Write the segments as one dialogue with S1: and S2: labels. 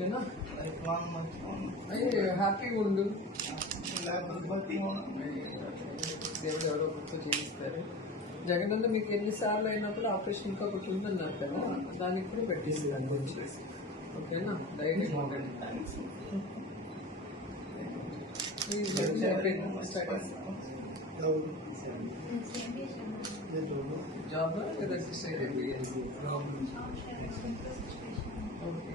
S1: ఓకేనా? అయ్యి హ్యాపీగా ఉండు దేవుడు ఎవరో గుర్తు చేయిస్తారు జగనన్న మీకు ఎన్నిసార్లు అయినప్పుడు ఆపరేషన్ ఇంకా ఒకటి ఉందన్నారు కదా దానికి కూడా పెట్టేసి దాని గురించి. ఓకేనా? ధైర్యం. ఉండండి
S2: థ్యాంక్స్.
S1: జాబ్ లేదా సిస్టర్ ఓకే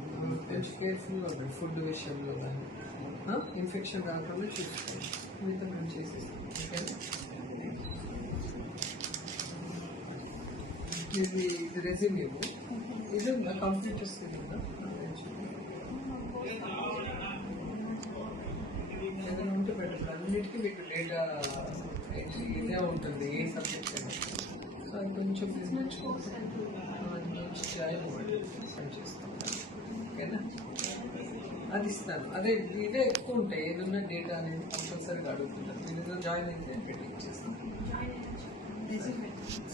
S2: కుట్లు
S1: కొంచెం కేర్ఫుల్గా ఉండాలి ఫుడ్ విషయంలో కానీ ఇన్ఫెక్షన్ రాకుండా చూసుకోండి మిగతా మేము చేసేస్తాం ఓకేనా ఇది ఇది రెజ్యూమ్ ఇవ్వు ఇది ఉందా కంప్యూటర్స్ ఉందా ఏదైనా ఉంటే పెట్టండి అన్నిటికీ మీకు డేటా ఇదే ఉంటుంది ఏ సబ్జెక్ట్ అయినా సో అది కొంచెం బిజినెస్ నుంచి జాయిన్ అవ్వండి పని చేస్తాం ఓకేనా అది ఇస్తాను. అదే ఇదే ఎక్కువ ఉంటాయి. ఏదైనా డేటా అనేది కంపల్సరీగా అడుగుతుంటారు. మీరు ఏదో జాయిన్ అయితే పెట్టి ఇచ్చేస్తాను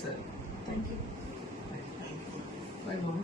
S1: సరే.
S3: Thank you.
S1: బాయ్ మామ